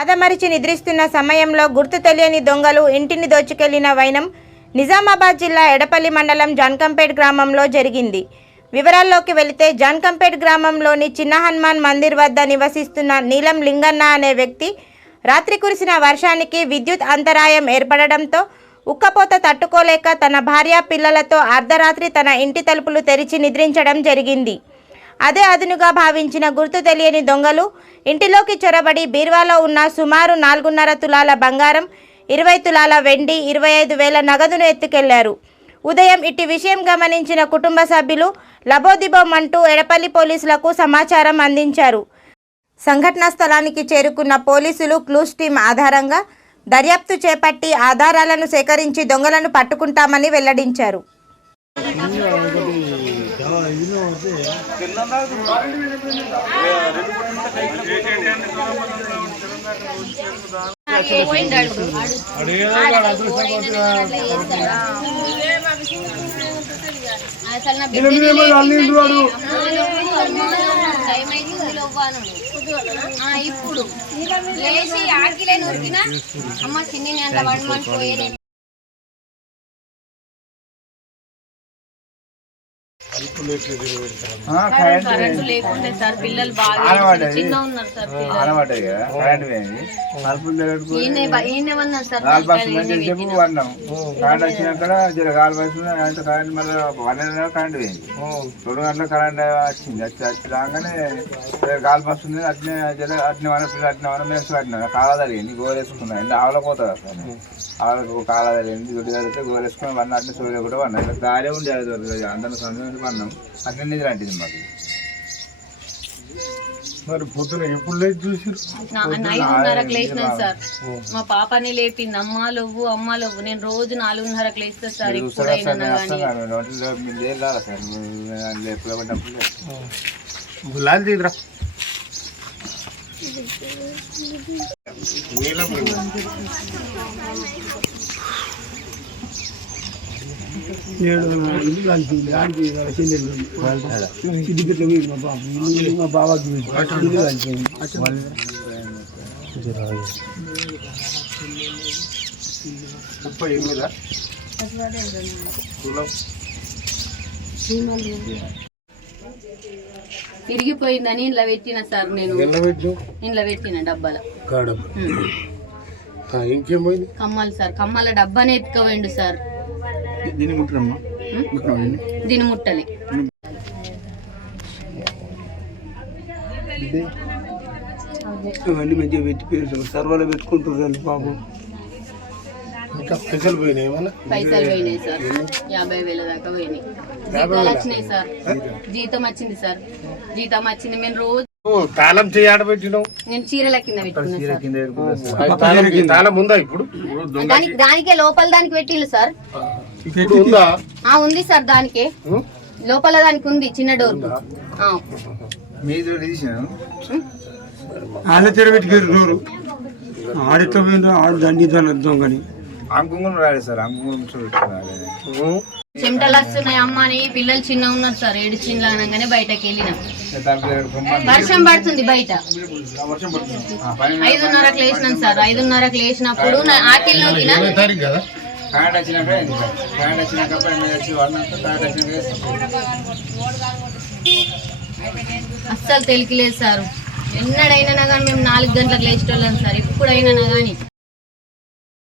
ఆదమరిచి నిద్రిస్తున్న సమయంలో గుర్తు తెలియని దొంగలు ఇంటిని దోచుకెళ్లిన వైనం నిజామాబాద్ జిల్లా ఎడపల్లి మండలం జాన్కంపేట్ గ్రామంలో జరిగింది. వివరాల్లోకి వెళితే జాన్కంపేట్ గ్రామంలోని చిన్న హనుమాన్ మందిర్ వద్ద నివసిస్తున్న నీలం లింగన్న అనే వ్యక్తి రాత్రి కురిసిన వర్షానికి విద్యుత్ అంతరాయం ఏర్పడడంతో ఉక్కపోత తట్టుకోలేక తన భార్య పిల్లలతో అర్ధరాత్రి తన ఇంటి తలుపులు తెరిచి నిద్రించడం జరిగింది. అదే అదునుగా భావించిన గుర్తు తెలియని దొంగలు ఇంటిలోకి చొరబడి బీర్వాలో ఉన్న సుమారు 4.5 తులాల బంగారం, 20 తులాల వెండి, 25,000 నగదును ఎత్తుకెళ్లారు. ఉదయం ఇట్టి విషయం గమనించిన కుటుంబ సభ్యులు లబోదిబోమంటూ ఎడపల్లి పోలీసులకు సమాచారం అందించారు. సంఘటనా స్థలానికి చేరుకున్న పోలీసులు క్లూస్ టీం ఆధారంగా దర్యాప్తు చేపట్టి ఆధారాలను సేకరించి దొంగలను పట్టుకుంటామని వెల్లడించారు. ఇప్పుడు లేచి ఆకిలే నొరికినా అమ్మ చిన్ని అంత వాడు మనకు పోయేది. కరెంటు లేకుంటే సార్ పిల్లలు బాగా చిన్న ఉన్నారు సార్. కరెంట్ వచ్చినాక గాలి వస్తుంది కరెంట్ మళ్ళీ 12 కరెంట్ పోయింది. 2 గంటల కరెంట్ వచ్చింది. వచ్చి రాగానే గాలి వస్తుంది. అట్నే అట్నే మన పిల్లలు అట్నే మన మేము కట్టినా కాలదరిగింది. గోరేసుకున్నా ఎందు ఆవలపోతుంది అసలు ఆవలకు కాలదరిగింది. గుడి జరిగితే గోరేసుకుని వన్ అట్నే సూర్యుడు కూడా వన్నాయి. దారే ఉండేది అందరిని సమయం పన్నాం. అట్లా నిద్ర అంటింది మాకు. మరి పొద్దున ఎప్పుడు లేచి చూసారు? 5:30కి లేచినాను సార్. మా పాపని లేపింది అమ్మ లవ్వు. నేను రోజు 4:30కి లేస్తా సార్. ఎప్పుడైనా మా బాబాకి తిరిగిపోయిందని ఇంట్లో పెట్టిన సార్. నేను ఇంట్లో పెట్టిన డబ్బాల ఇంకేం పోయింది? కమ్మలు సార్. కమ్మల డబ్బానే ఎత్తుకపోయిండు సార్. దీన్ని ముట్టరమ్మా? దీన్ని ముట్టలే. అవన్నీ మంచిగా పెట్టి సర్వలో పెట్టుకుంటున్నారు బాబు. ఇంకా పైసలు పోయినాయి? పైసలు పోయినాయి సార్. 50,000 దాకా పోయినాయి. జీతాలు వచ్చినాయి సార్. జీతం వచ్చింది సార్. జీతం వచ్చింది. మేము రోజు తాళం చేయాడ పెట్టినావు? నేను చీరల కింద పెట్టుకున్నా సార్. తాళం ఉందా ఇప్పుడు? దానికే లోపల దానికి పెట్టిండు సార్. ఉందా? ఉంది సార్. దానికే లోపల దానికి ఉంది చిన్న డోర్. ఆడ తెరబెట్టుకారు డోరు. ఆడితో ఆడు దండి దొంగని చెమటలు వస్తున్నాయి అమ్మ అని పిల్లలు చిన్న ఉన్నారు సార్. ఏడుచిండ్లు అనగానే బయటకి వెళ్ళినాం. వర్షం పడుతుంది బయట. 5:30కి లేచినాం సార్. 5:30కి లేచినప్పుడు ఆకిల్లోకి అస్సలు తెలియలేదు సార్. ఎన్నడైనా కానీ మేము 4 గంటలకు లేచేటోళ్ళం సార్. ఎప్పుడైనా కానీ